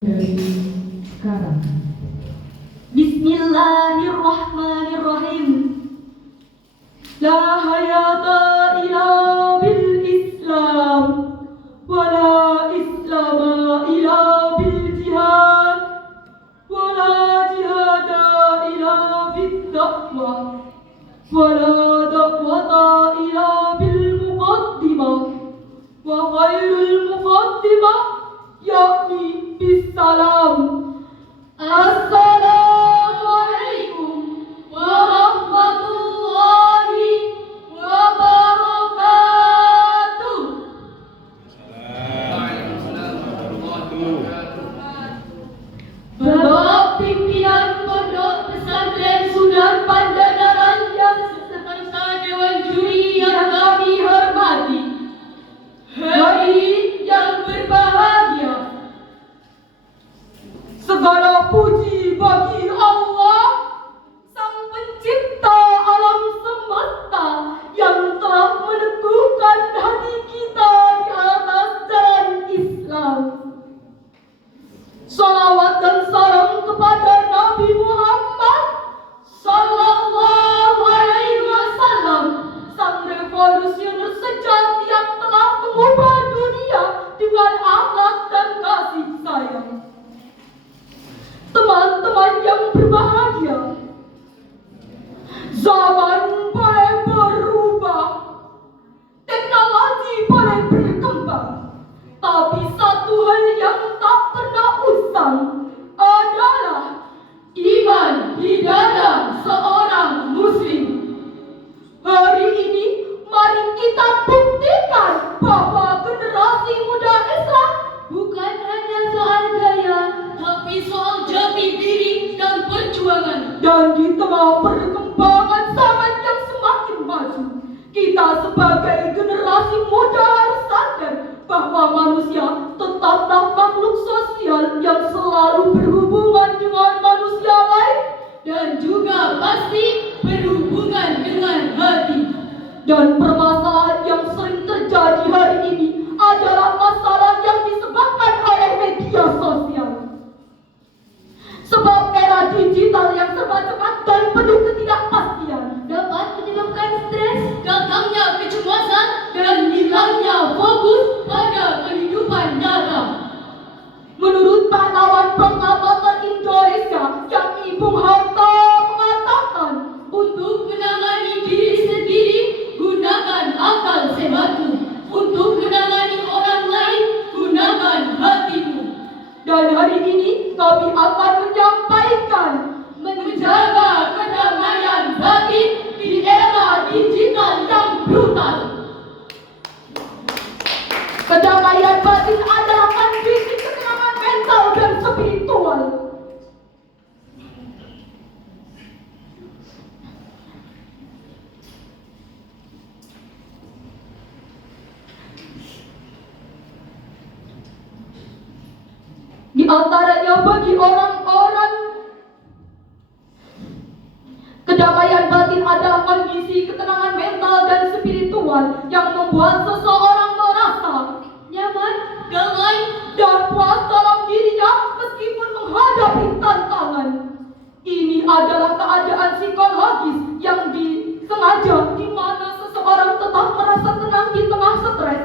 dari sekarang. Bismillahirrahmanirrahim. La hayata illa bil Islam, wa la islama illa bil jihad, wa la jihada illa bid da'wah, wa la da'wata illa bil muqaddimah, wa khairul muqaddimah yakni bisalam. Assalamualaikum warahmatullahi wabarakatuh. Bapak pimpinan Pondok Pesantren Sunan Pandanaran yang serta Dewan Juri yang kami hormati, hadirin yang berbahagia, segala puji bagi Allah, Sang Pencipta alam semesta, yang telah meneguhkan hati kita di atas jalan Islam. Salawat dan salam kepada Nabi Muhammad Sallallahu Alaihi Wasallam, sang revolusioner sejati yang telah mengubah dunia dengan akhlak dan kasih sayang. Teman-teman yang berbahagia, zaman boleh berubah, teknologi boleh berkembang, tapi satu hal yang tak pernah usang adalah iman di dada seorang muslim. Hari ini mari kita buktikan bahwa generasi muda Islam bukan hanya soal gaya, tapi soal jati diri dan perjuangan. Dan di tengah perkembangan zaman yang semakin maju, kita sebagai generasi muda harus sadar bahwa manusia tetaplah makhluk sosial yang selalu berhubungan dengan manusia lain dan juga pasti berhubungan dengan hati. Dan permasalahan yang sering terjadi hari ini adalah masalah yang disebabkan oleh media sosial. Sebab era digital yang serba cepat dan penuh ketidakpastian dapat menyebabkan stres, datangnya kecemasan, dan hilangnya fokus pada kehidupan nyata. Menurut pahlawan proklamator Indonesia, yakni Bung Hatta, mengatakan, untuk menangani diri sendiri, gunakan akal sehatmu. Untuk menangani orang lain, gunakan hatimu. Dan hari ini kami akan menyampaikan menjaga kedamaian batin di era digital yang brutal. Kedamaian batin adalah kondisi ketenangan mental dan spiritual. Di antaranya bagi orang-orang, kedamaian batin adalah kondisi ketenangan mental dan spiritual yang membuat seseorang merasa nyaman, damai, dan puas dalam dirinya meskipun menghadapi tantangan. Ini adalah keadaan psikologis yang disengaja di mana seseorang tetap merasa tenang di tengah stres,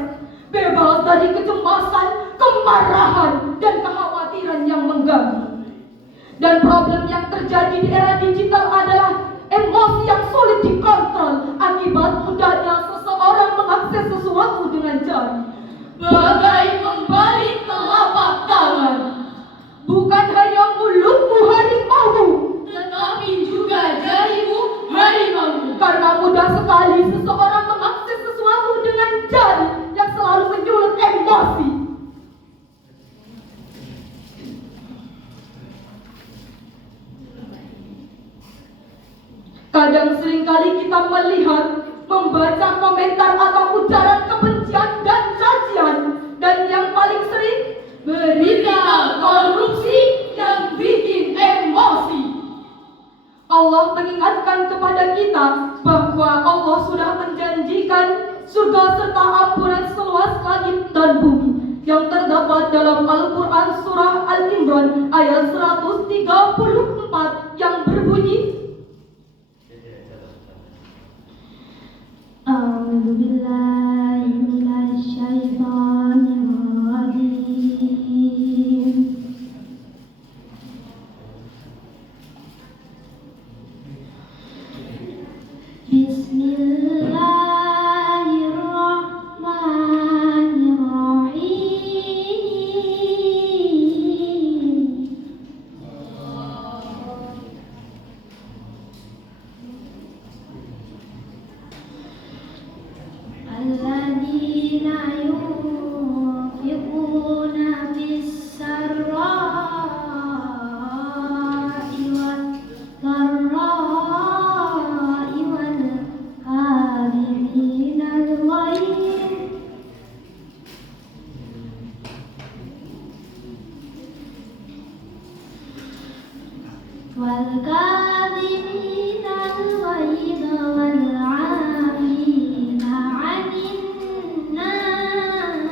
bebas dari kecemasan, kemarahan, dan kekhawatiran yang mengganggu. Dan problem yang terjadi di era digital adalah emosi yang sulit dikontrol akibat mudahnya seseorang mengakses sesuatu dengan jari, bagai membalik telapak tangan. Bukan hanya mulutmu harimaumu, tetapi juga jarimu harimaumu. Karena mudah sekali seseorang mengakses sesuatu dengan jari yang selalu menyulut emosi. Kadang seringkali kita melihat, membaca komentar atau ujaran kebencian dan cacian, dan yang paling sering berita korupsi yang bikin emosi. Allah mengingatkan kepada kita bahwa Allah sudah menjanjikan surga serta ampunan seluas langit dan bumi yang terdapat dalam Al-Quran surah Al-Imran Imran ayat 134 yang berbunyi, A'udzu billahi minasy syaithanir rajim. Bismillahirrahmanirrahim. Alladzina yunfiquna fis-sarra'i wad-dharra'i wal kadhiminal ghaidh wal kadhiminal ghaidh wal 'afina 'anil nas.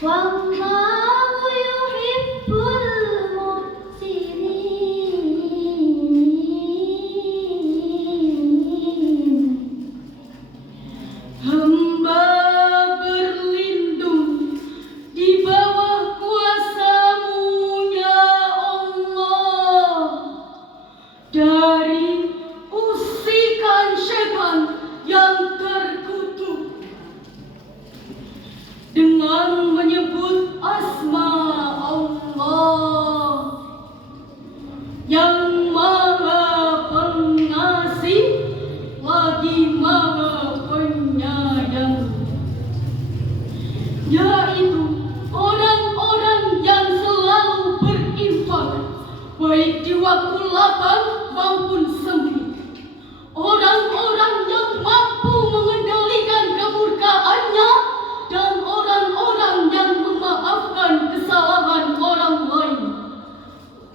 Wallahu yuhibbul muhsinin. hamba berlindung di bawah kuasa-Mu ya Allah dari usikan syaitan yang terkutuk dengan menyebut asma Allah yang Maha Pengasih lagi Maha Penyayang, yaitu orang-orang yang selalu berinfak baik di waktu lapang maupun sempit, orang-orang yang mampu mengendalikan kemurkaannya, dan orang-orang yang memaafkan kesalahan orang lain.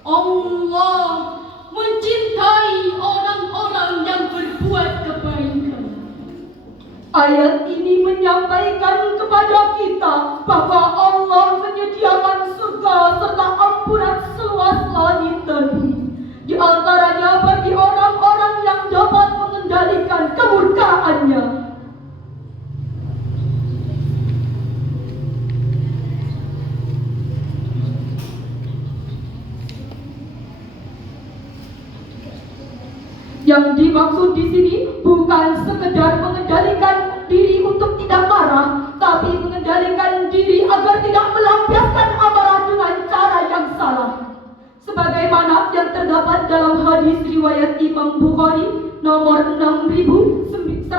Allah mencintai orang-orang yang berbuat kebaikan. Ayat ini menyampaikan kepada kita bahwa Allah menyediakan surga serta ampunan seluas langit dan bumi. Di antaranya bagi orang-orang yang dapat mengendalikan kemurkaannya. Yang dimaksud di sini bukan sekedar mengendalikan diri untuk tidak marah, tapi mengendalikan diri agar tidak melampiaskan amarah dengan cara yang salah. Sebagaimana yang terdapat dalam hadis riwayat Imam Bukhari nomor 6114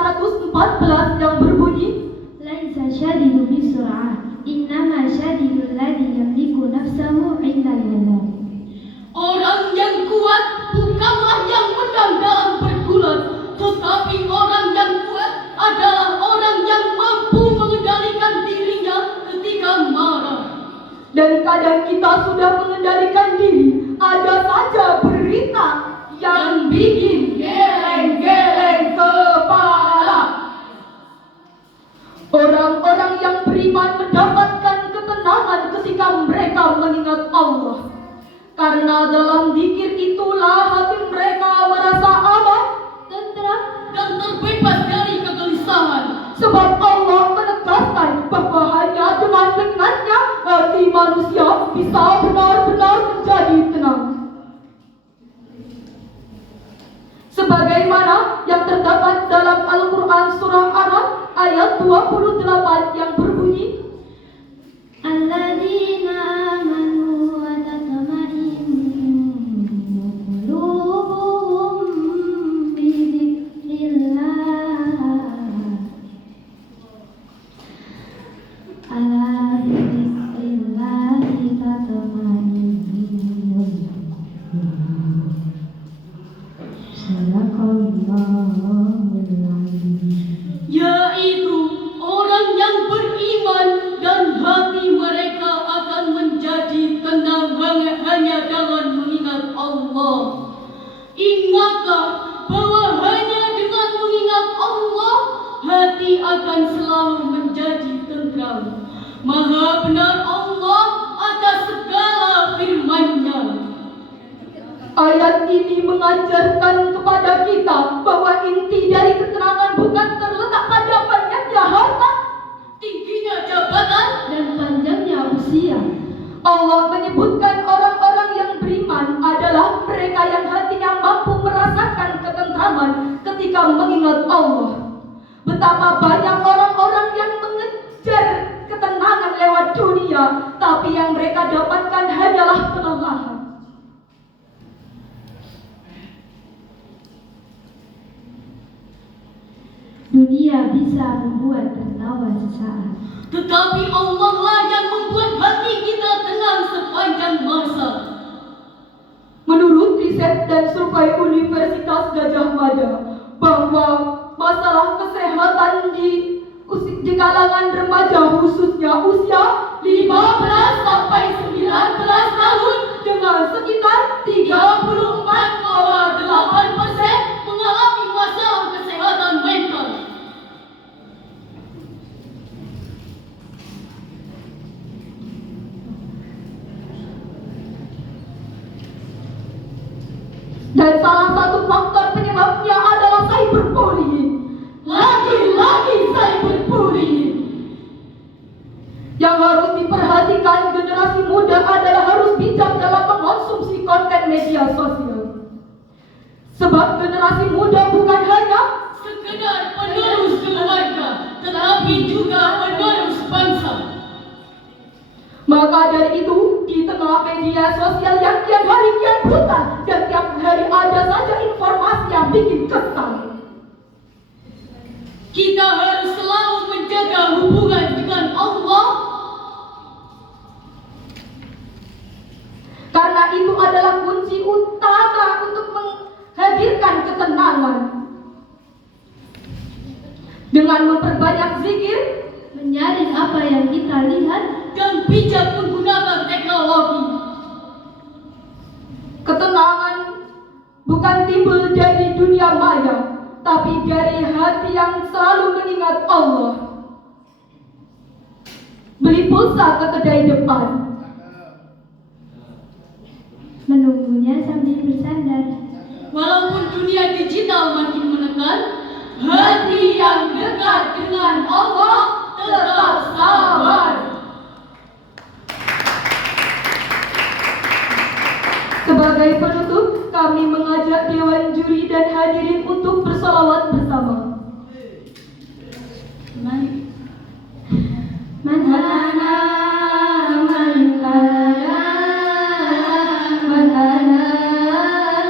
yang berbunyi, Laisa syadidu bisur'ah, innama syadidul ladzi yamliku nafsahu 'indal ghadab. orang yang kuat bukanlah yang menang dalam bergulat, tetapi orang yang kuat adalah orang yang mampu mengendalikan dirinya ketika marah. Dan kadang kita sudah mengendalikan diri, ada saja berita yang bikin geleng-geleng kepala. Orang-orang yang beriman mendapatkan ketenangan ketika mereka mengingat Allah. Karena dalam zikir itulah hati mereka merasa aman, tenteram, dan terbebas dari kegelisahan. Sebab Allah menegaskan bahwa hanya dengannya hati manusia bisa benar-benar menjadi tenang. Sebagaimana yang terdapat dalam Al-Quran surah Ar-Ra'd ayat 28 yang berbunyi, Alladzina amanu wa tatma'innu qulubuhum bi dzikrillah akan selalu menjadi tentram. Maha benar Allah atas segala firman-Nya. Ayat ini mengajarkan kepada kita bahwa inti dari keterangan bukan terletak pada banyaknya harta, tingginya jabatan, dan panjangnya usia. Allah menyebutkan orang-orang yang beriman adalah mereka yang hatinya mampu merasakan ketentraman ketika mengingat Allah. Betapa banyak orang-orang yang mengejar ketenangan lewat dunia, tapi yang mereka dapatkan hanyalah kelelahan. Dunia bisa membuat tertawa sesaat, Tetapi Allah lah yang membuat hati kita tenang sepanjang masa. Menurut riset dan survei Universitas Gadjah Mada, bahwa masalah kesehatan di kalangan remaja khususnya usia 15 sampai 19 tahun dengan sekitar 34,8% mengalami masalah kesehatan mental. Dan salah satu faktor penyebabnya adalah cyberbullying. Lagi-lagi cyberbullying. Yang harus diperhatikan generasi muda adalah harus bijak dalam mengkonsumsi konten media sosial. Sebab generasi muda bukan hanya sekedar penerus keluarga, tetapi juga penerus bangsa. Maka dari itu, di tengah media sosial yang tiap hari kian brutal dan tiap hari ada saja informasi yang bikin kesal, kita harus selalu menjaga hubungan dengan Allah, karena itu adalah kunci utama untuk menghadirkan ketenangan. Dengan memperbanyak zikir, menyaring apa yang kita lihat, dan bijak menggunakan teknologi. Ketenangan bukan timbul dari dunia maya, tapi dari hati yang selalu mengingat Allah. Beli pulsa ke kedai depan, menunggunya sambil bersandar. walaupun dunia digital makin menekan, hati yang dekat dengan Allah tetap sabar. Sebagai penutup, kami mengajak Dewan Juri dan hadirin untuk bersolawat bersama. Mari. Man ana man kana man ana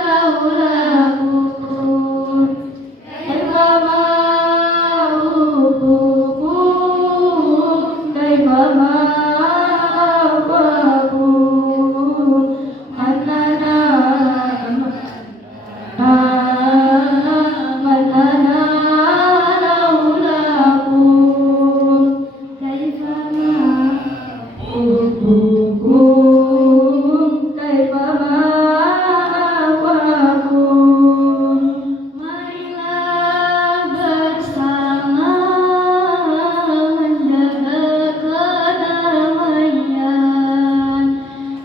laulahu kaifa ma'ubukum kaifa ma'abakum man ana man ana laulakum kaifa ma'ubukum kaifa ma'abakum. Marilah bersama menjaga kedamaian,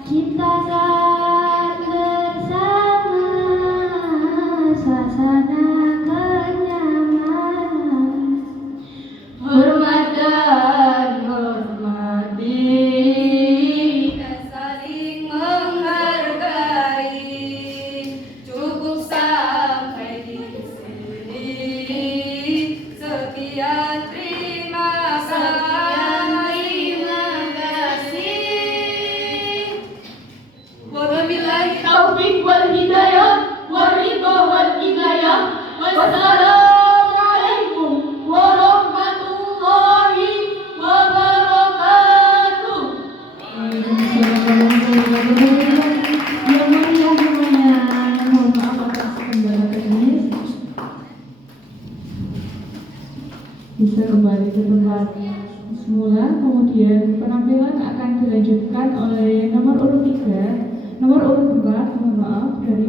ciptakan bersama suasana kenyamanan. Hormat dan hormati dan saling menghargai. Cukup sampai di sini. Sekian terima kasih. Wabillahi Taufik wal hidayah, waridho wal inayah. Wassalamualaikum warahmatullahi wabarakatuh. Yang mulia semuanya, mohon maaf atas kendala teknis. Bisa kembali ke tempat semula, kemudian penampilan akan dilanjutkan oleh nomor urut 3, nomor urut 4, mohon maaf, dari